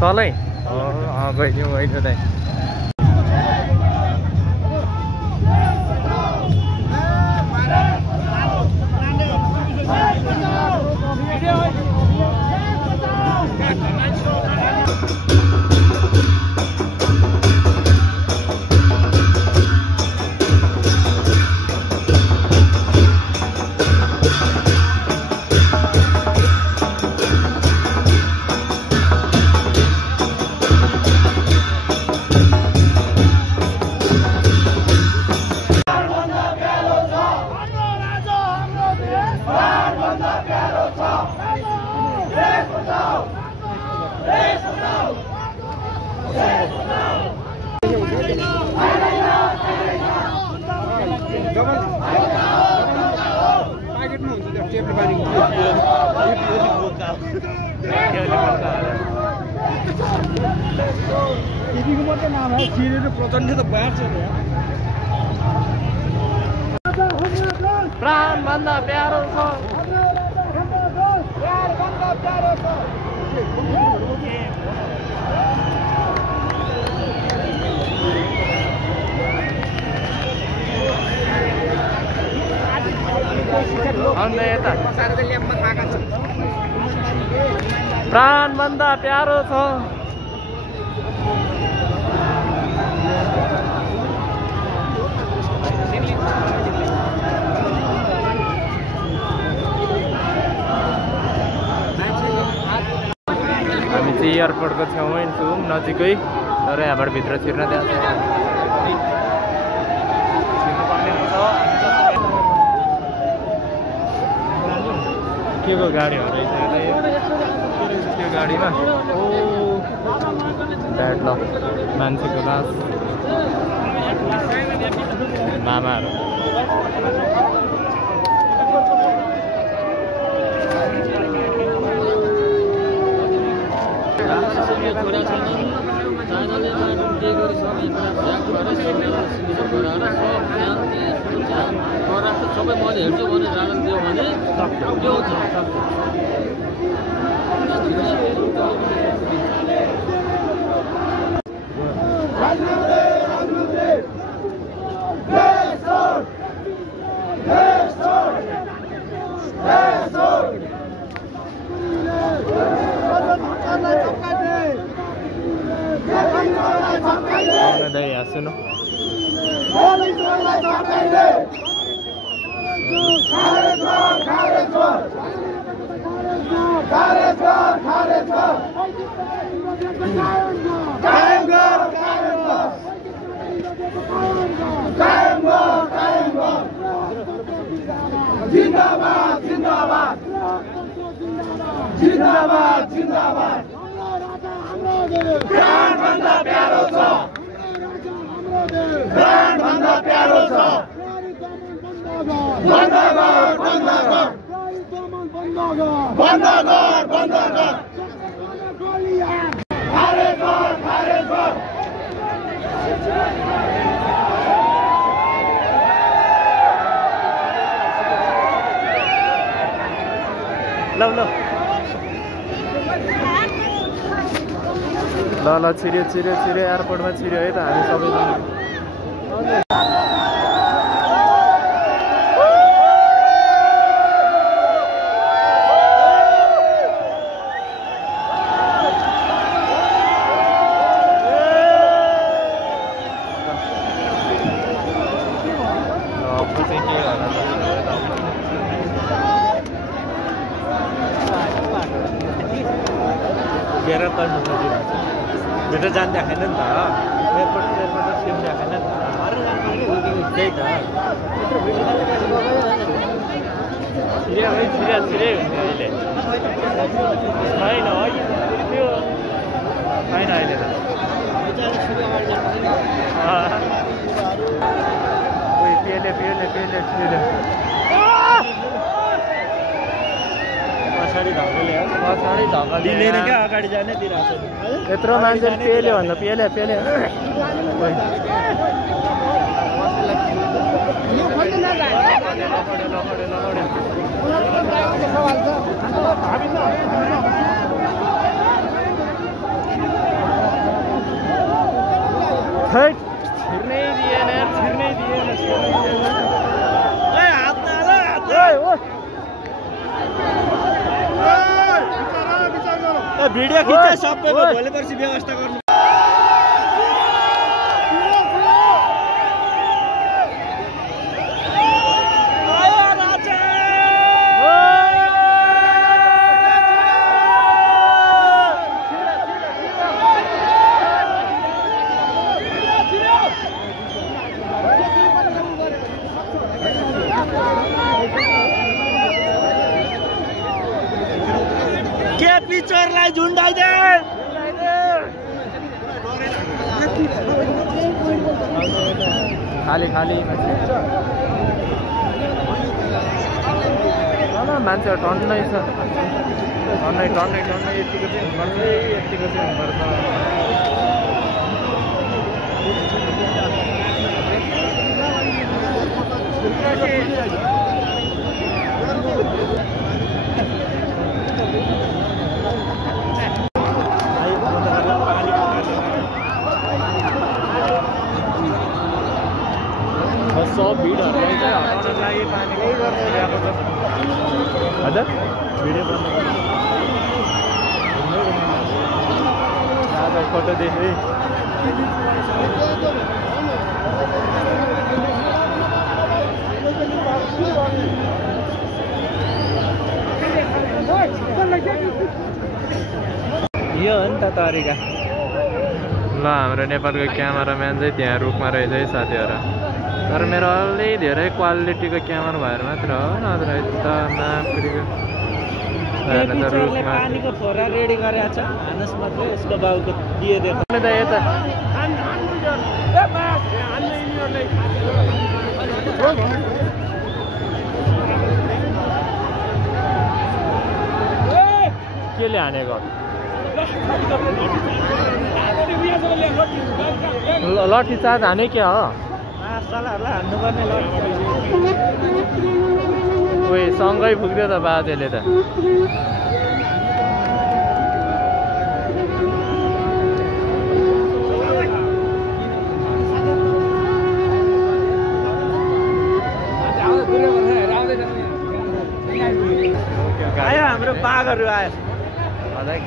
तलै गइदिउँ गइदिउँ दाइ प्राणभन्दा प्यारो छ प्राणभन्दा प्यारो छ हामी चाहिँ एयरपोर्टको छेउमै छौँ नजिकै तर यहाँबाट भित्र छिर्न छिर्नुपर्ने हुन्छ के को गाडी हो रहेछ त्यो गाडीमा ब्याड लक मान्छेको लास मामाहरू सबै मैले हेर्छु भने राडन दियो भने त्यो छ सुनो जिंदाबाद जिंदाबाद जिंदाबाद जिंदाबाद प्राणभन्दा प्यारो छ प्राणभन्दा प्यारो छ बन्द गर बन्द गर बन्द गर बन्द गर खारेज गर खारेज गर ल छिर्यो छिर्यो छिर्यो एयरपोर्टमा छिर्यो है त हामी सबैजना भित्र जान देखाएन नि त एयरपोर्ट सिम देखाएन नि त त्यही त छिर्यो है छिर्यो छिर्यो हुन्छ अहिले छैन अहिले त्यो छैन अहिले त पेले पेले पेले छिर्यो पछाडि धक्का दिँदैन क्या अगाडि जाने दिइरहेको छ यत्रो मान्छे पेल्यो भन्दा पेल्यो पेल्यो खै छिर्नै दिएन छिर्नै दिएन भिडियो खिच्छ सबैको भोलि पर्सि व्यवस्था गर्नु पिक्चरलाई झुन्डाइदे खाली खाली मान्छे टन्नै छ टन्नै टन्नै टन्नै यतिको चाहिँ हुनुपर्छ सब भिडहरूलाई चाहिँ हटाउनको लागि पानीकै गर्नु ल्याएको छ हजुर भिडियो बन्द गर्नु फोटो देखेँ यो हो नि त तरिका ल हाम्रो नेपालको क्यामेराम्यान चाहिँ त्यहाँ रुखमा रहेछ है साथीहरू तर मेरो अलि धेरै क्वालिटीको क्यामेरा भएर मात्र हो नत्र त माफिको रुखमा पानीको फोरा रेडी गरेको छ हानस मात्रै यसको बाउको दिएदेखि त यता केले हानेको लट्ठी चार्ज हाने क्या हो उयो सँगै पुग्यो त बाजेले त आयो हाम्रो बाघहरू आयो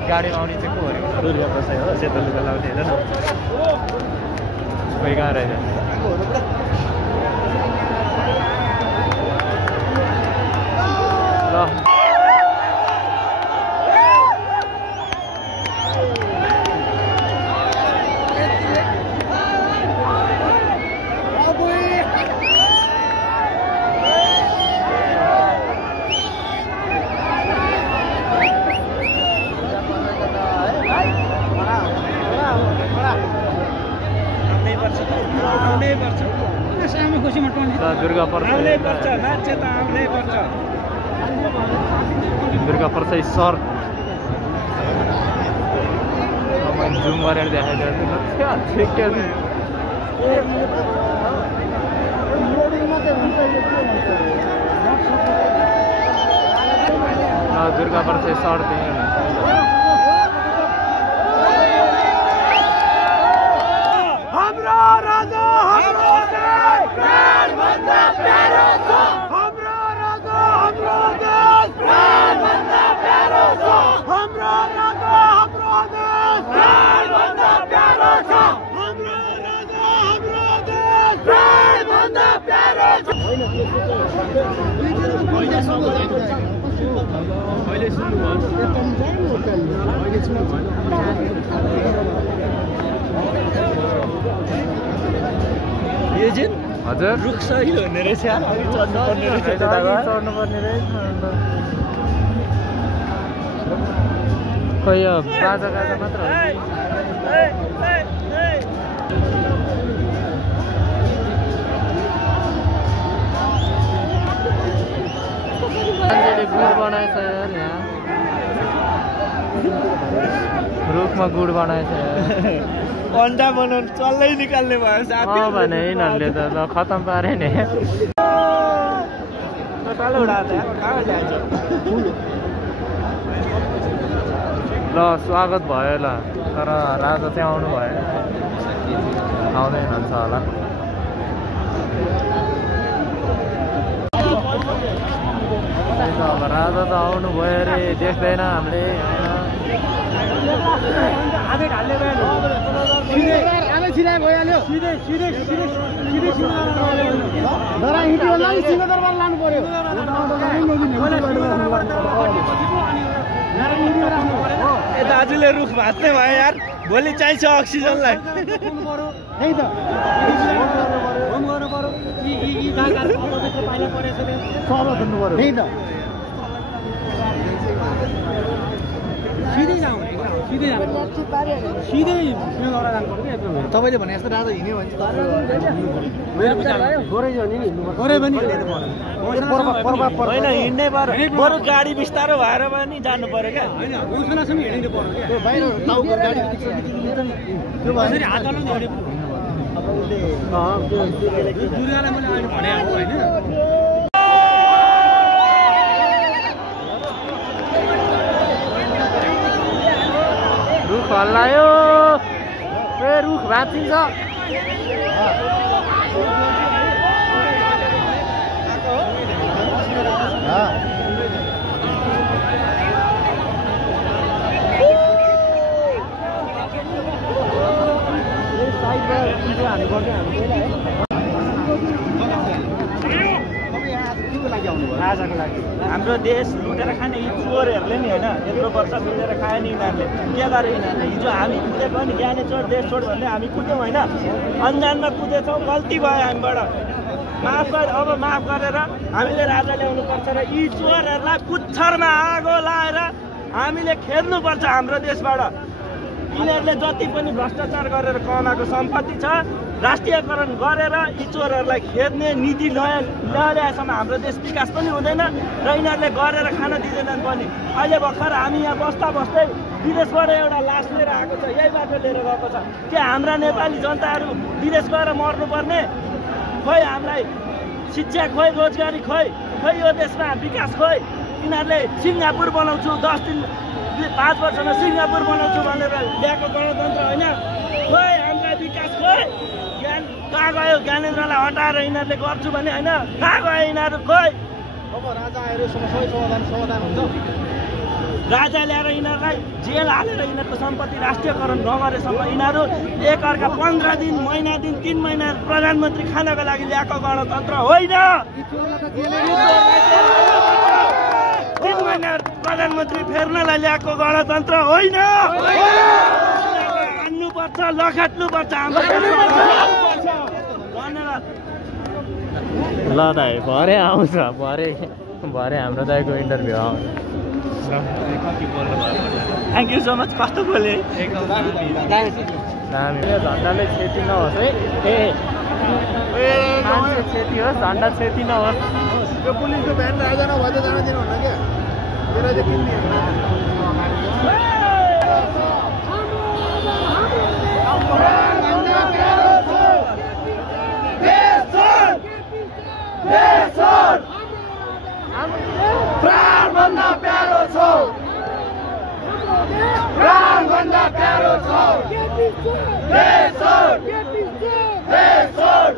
गाडीमा आउने चाहिँ को हो दुर्गा प्रसाद हो सेतो लुगा लाउने हेर न कोही कहाँ रहेछ ल दुर्गा प्रसाद दुर्गा प्रसाद सर जुम गरेर देखाइदिएको दुर्गा प्रसाद सर त्यही हाम्रो राजा हाम्रो देश प्राणभन्दा प्यारो छ हाम्रो राजा हाम्रो देश प्राणभन्दा प्यारो छ हाम्रो राजा हाम्रो देश प्राणभन्दा प्यारो छ हाम्रो राजा हाम्रो देश प्राणभन्दा प्यारो छ अहिले सुन्नु भयो हजुर रुख सही हुने रहेछ चढ्नुपर्ने रहेछ खोइ यो बाजा गाजा मात्र मान्छेले गुड बनाएछ यार यहाँ रुखमा गुड बनाएछ अन्डा बनाउनु चल्लै निकाल्ने भयो साथी भने यिनीहरूले त ल खतम पारे नि ल स्वागत भयो ल तर राजा चाहिँ आउनु भयो आउँदै हुन्छ होला अब राजा त आउनु भयो अरे देख्दैन हामीले दाजुले रुख भाँच्ने भयो यार भोलि चाहिन्छ अक्सिजनलाई तपाईले भने जस्तो राजा हिँड्यो भने होइन हिँड्नै पर्यो बरु गाडी बिस्तारो भएर पनि जानु पर्यो क्या रुख हल्लायो रुख भाँचिन्छ हाम्रो देश लुटेर खाने यी चोरहरूले नि होइन यत्रो वर्ष लुटेर खायो नि यिनीहरूले के गरे यिनीहरूले हिजो हामी कुदेको नि ज्ञाने चोर देश छोड भन्ने हामी कुद्यौँ होइन अन्जानमा कुदेछौँ गल्ती भयो हामीबाट माफ गर अब माफ गरेर हामीले राजा ल्याउनुपर्छ र यी चोरहरूलाई पुच्छरमा आगो लाएर हामीले खेद्नुपर्छ हाम्रो देशबाट यिनीहरूले जति पनि भ्रष्टाचार गरेर कमाएको सम्पत्ति छ राष्ट्रियकरण गरेर यी चोरहरूलाई खेद्ने नीति ल्याएसम्म हाम्रो देश विकास पनि हुँदैन र यिनीहरूले गरेर खान दिँदैनन् पनि अहिले भर्खर हामी यहाँ बस्दै विदेशबाट एउटा लास लिएर आएको छ यही बाटो लिएर गएको छ के हाम्रा नेपाली जनताहरू विदेश गएर मर्नुपर्ने खोइ हामीलाई शिक्षा खोइ रोजगारी खोइ यो देशमा विकास खोइ यिनीहरूले सिङ्गापुर बनाउँछु 5 वर्षमा सिङ्गापुर बनाउँछु भनेर ल्याएको गणतन्त्र होइन खोइ हामीलाई विकास खोइ कहाँ गयो ज्ञानेन्द्रलाई हटाएर यिनीहरूले गर्छु भने होइन कहाँ गयो यिनीहरू खोइ अब राजा आएर समाधान हुन्छ राजा ल्याएर यिनीहरूलाई जेल हालेर यिनीहरूको सम्पत्ति राष्ट्रियकरण नगरेसम्म यिनीहरू एकअर्का 15 दिन महिना दिन 3 महिना प्रधानमन्त्री खानको लागि ल्याएको गणतन्त्र होइन 3 महिना प्रधानमन्त्री फेर्नलाई ल्याएको गणतन्त्र होइन हान्नुपर्छ लखेट्नुपर्छ ल दाइ भरे आउँछ भरे हाम्रो दाइको इन्टरभ्यू आउँछ थ्याङ्क यू सो मच कस्तो बोले झन्डाले क्षति नहोस् है मान्छे क्षति होस् झन्डा क्षति नहोस् यो पुलिसको भ्यान राजा नभए त जान दिनुहुन्न क्या मेरो चाहिँ किन्ने प्राणभन्दा प्यारो छौ प्राणभन्दा प्यारो छौ देश छोड देश छोड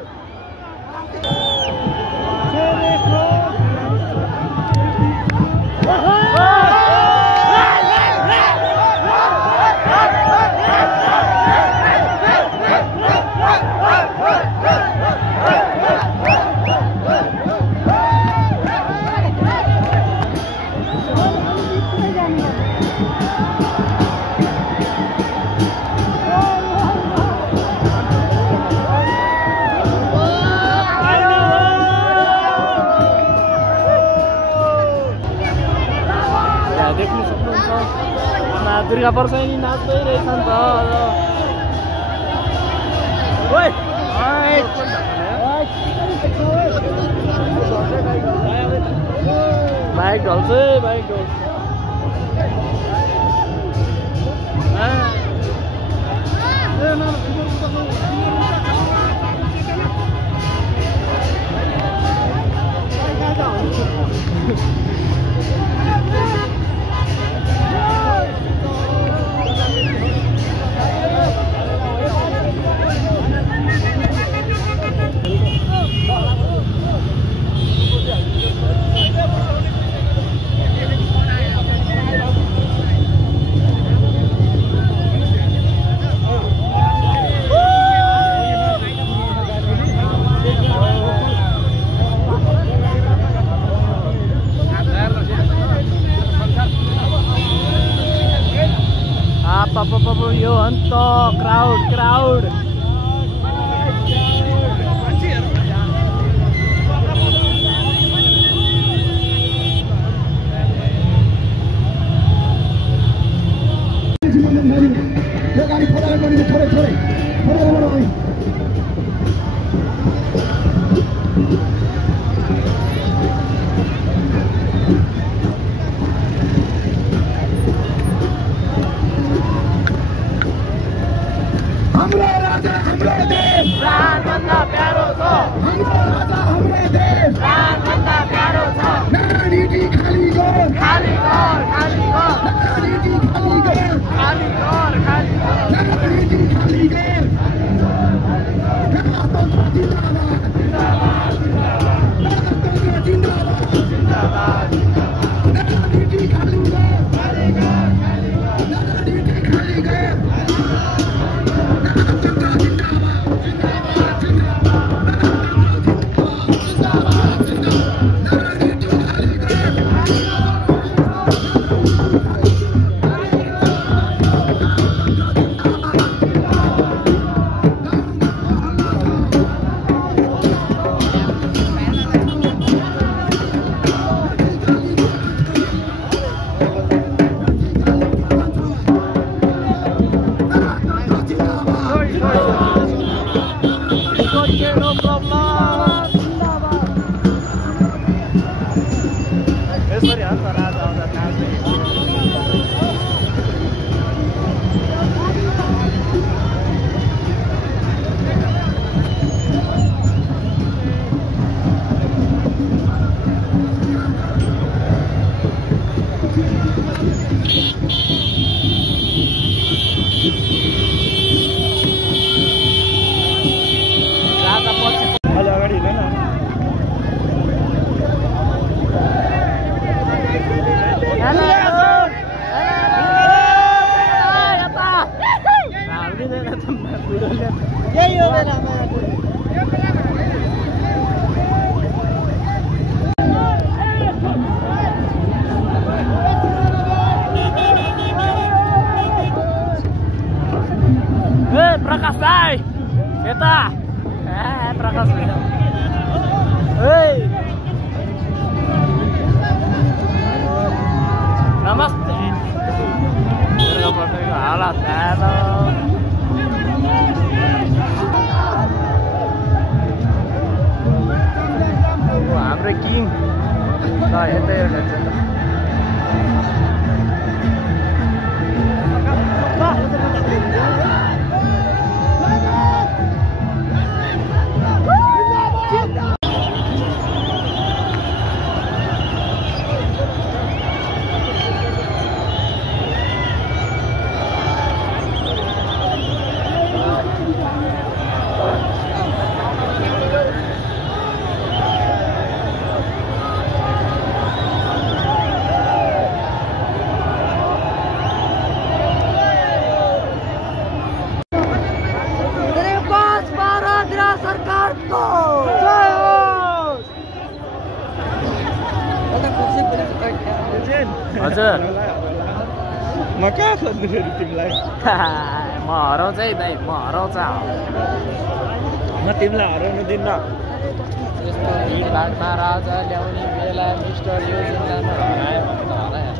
देख्नु सक्नुहुन्छ दुर्गा पर्साई नाच्दै रहेछ नि त बाइक ढल्छ बाइक ढल्छ अब यो अन्त क्राउड हाम्रो राजा हाम्रो देश प्राणभन्दा प्यारो छ हाम्रो राजा हाम्रो देश प्राणभन्दा प्यारो छ नारीटी खाली गर खाली गर खाली गर नारीटी खाली गर खाली गर खाली गर नारीटी खाली गर गणतन्त्र जिन्दाबाद गणतन्त्र जिन्दाबाद नारीटी खाली गर खाली गर नारीटी खाली गर प्रकाश दाई यता प्रकाश नमस्ते हालत हाम्रो किङ ल यतै एउटा हजुर म कहाँ खोज्नु फेरि तिमीलाई म हराउँछ है दाइ म हराउँछ म तिमीलाई हराउनु दिन्न यस्तो भिडभाडमा राजा ल्याउने बेला मिस्टर योजनामा हरायो भने त हरायो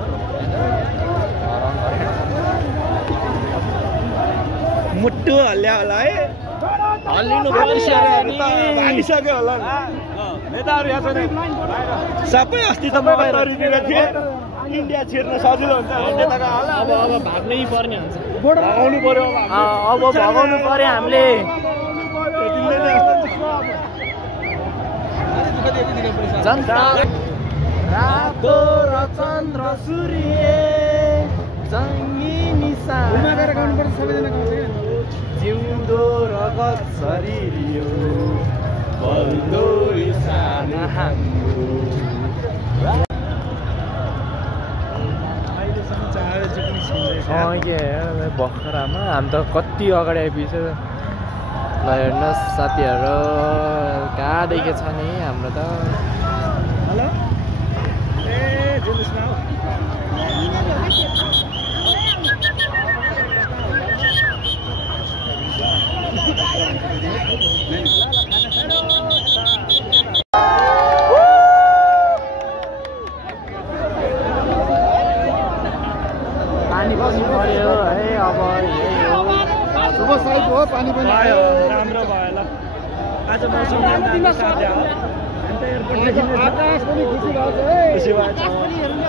मुट्टु हल्ल्या होला है हल्लिनु भागिसक्यो होला नेताहरू यहाँ छ सबै अस्ति त म तरिदिएर थिएँ इन्डिया छिर्न सजिलो हुन्छ नेताको हाल अब भाग्नै पर्ने हुन्छ भगाउनु पर्यो अब भगाउनु पर्यो हामीले जनता रातो र चन्द्र सूर्य जङ्गी निशान जिउँदो रगत शरीर यो बल्दो निशान हाम्रो भर्खरमा हामी त कति अगाडि आइपुगेछ ल हेर्नुहोस् साथीहरू कहाँदेखि छ नि हाम्रो त हेलो ए पऱ्यो है अब यही हो शुभ साइड हो पानी पनि भयो राम्रो भयो ल आज मौसम राम्रो साथ आकाश पनि खुसी भएको छ है खुसी भएको छ